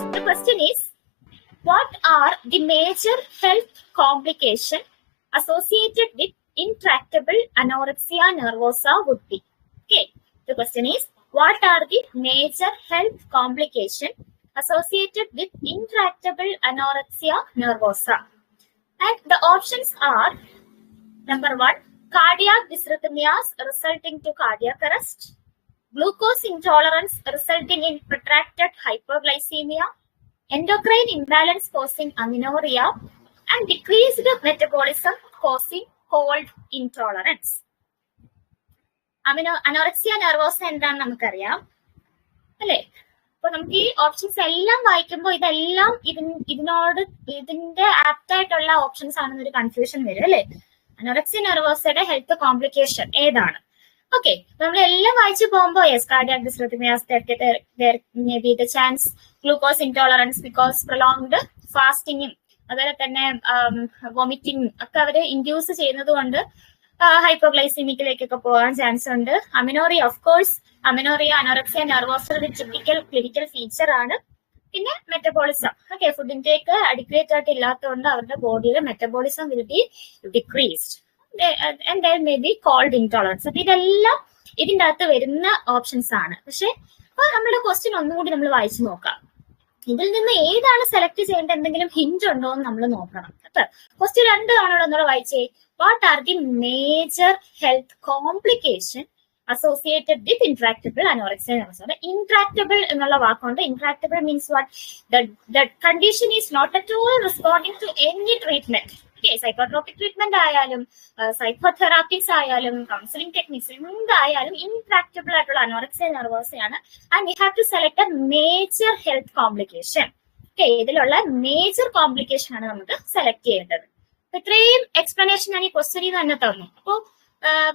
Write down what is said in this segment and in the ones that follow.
the question is, what are the major health complications associated with intractable anorexia nervosa would be? Okay, the question is, what are the major health complications associated with intractable anorexia nervosa? And the options are, number 1, cardiac dysrhythmias resulting to cardiac arrest, glucose intolerance resulting in protracted hyperglycemia, endocrine imbalance causing amenorrhea, and decreased metabolism causing cold intolerance. Anorexia nervosa എന്താണെന്ന് നമുക്കറിയാം അല്ലേ? അപ്പൊ നമുക്ക് ഈ options എല്ലാം വായിക്കുമ്പോൾ ഇതെല്ലാം ഇതിന്റെ ആപ്റ്റ് ആയിട്ടുള്ള ഓപ്ഷൻസ് ആണെന്നൊരു കൺഫ്യൂഷൻ വരും അല്ലേ? അനോറക്സിയ നെർവോസയുടെ ഹെൽത്ത് കോംപ്ലിക്കേഷൻ ഏതാണ്? ഓക്കെ, നമ്മൾ എല്ലാം വായിച്ചു പോകുമ്പോൾ yes, cardiac dysrhythmias, there may be the chance, glucose intolerance because prolonged ഫാസ്റ്റിങ്ങും അതുപോലെ തന്നെ വോമിറ്റിംഗ് ഒക്കെ അവര് ഇൻഡ്യൂസ് ചെയ്യുന്നത് കൊണ്ട് ഹൈപ്പോഗ്ലൈസീമിക്കിലേക്കൊക്കെ പോകാൻ ചാൻസ് ഉണ്ട്. Amenorrhoea, of course amenorrhoea anorexia നെർവോസയുടെ ഒരു ടിപ്പിക്കൽ ക്ലിനിക്കൽ ഫീച്ചർ ആണ്. പിന്നെ metabolism, okay, food intake adequate ആയിട്ട് ഇല്ലാത്തതുകൊണ്ട് അവരുടെ ബോഡിയിലെ metabolism will be decreased and there may be cold intolerance. അപ്പൊ ഇതെല്ലാം ഇതിൻ്റെ അകത്ത് വരുന്ന ഓപ്ഷൻസ് ആണ്. പക്ഷെ അപ്പൊ നമ്മുടെ ക്വസ്റ്റ്യൻ ഒന്നും കൂടി നമ്മൾ വായിച്ചു നോക്കാം. ഇതിൽ നിന്ന് ഏതാണ് സെലക്ട് ചെയ്യേണ്ട എന്തെങ്കിലും ഹിന്റ് ഉണ്ടോ എന്ന് നമ്മൾ നോക്കണം കേട്ടോ. ക്വസ്റ്റ്യൻ 2 ആണോ നമ്മൾ വായിച്ചേ. What are the major health complication associated with intractable anorexia nervosa. Intractable എന്നുള്ള വാക്കുണ്ട്. Intractable means what? The condition is not at all responding to any treatment. Okay, psychotropic treatment ആയാലും സൈക്കോതെറാപ്പീസ് ആയാലും കൗൺസിലിംഗ് ടെക്നിക്സ് എന്തായാലും intractable ആയിട്ടുള്ള anorexia നെർവോസയാണ്. And we have to select a major health complication. Okay, ഇതിലുള്ള major complication ആണ് നമുക്ക് select ചെയ്യേണ്ടത്. ഇത്രയും എക്സ്പ്ലനേഷൻ ഞാൻ ഈ ക്വസ്റ്റ്യനിൽ തന്നെ തന്നു. അപ്പോൾ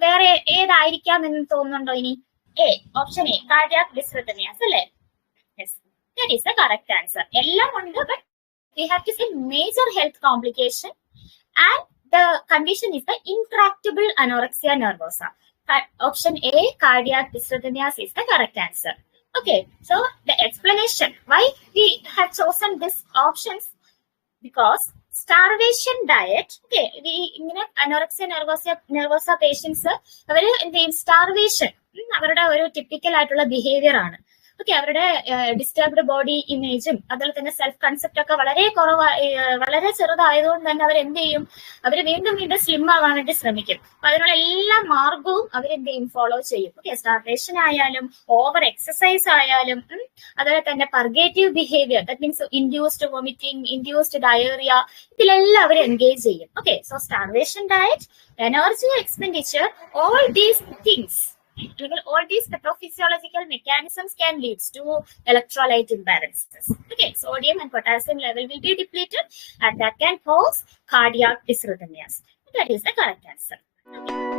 വേറെ ഏതായിരിക്കാം എന്ന് തോന്നുന്നുണ്ടോ? ഇനി ഓപ്ഷൻ എ, കാർഡിയാക് ഡിസ്റിഥമിയാസ് അല്ലേ? Yes, that is the correct answer. എല്ലാം ഉണ്ട്, but we have to say major health complication and the condition is the intractable anorexia nervosa. Option A, cardiac dysrhythmias is the correct answer. Okay, so the explanation why we have chosen these options, because starvation diet, okay, we anorexia nervosa patients അവര് എന്ത് ചെയ്യും, starvation അവരുടെ ഒരു typical ആയിട്ടുള്ള behaviour ആണ്. Okay, അവരുടെ disturbed body ഇമേജും അതുപോലെ തന്നെ സെൽഫ് കൺസെപ്റ്റ് ഒക്കെ വളരെ ചെറുതായതുകൊണ്ട് തന്നെ അവർ എന്ത് ചെയ്യും, അവർ വീണ്ടും സ്ലിം ആവാൻ വേണ്ടി ശ്രമിക്കും. അപ്പൊ അതിനുള്ള എല്ലാ മാർഗവും അവരെന്ത് ചെയ്യും, ഫോളോ ചെയ്യും. ഓക്കെ, സ്റ്റാർവേഷൻ ആയാലും ഓവർ എക്സസൈസ് ആയാലും അതുപോലെ തന്നെ purgative behaviour, that means induced vomiting, induced diarrhoea, ഇതിലെല്ലാം അവർ എൻഗേജ് ചെയ്യും. Okay, so starvation diet, energy expenditure, all these things, all these pathophysiological mechanisms can lead to electrolyte imbalances. Okay, sodium and potassium level will be depleted and that can cause cardiac dysrhythmias. That is the correct answer. Okay.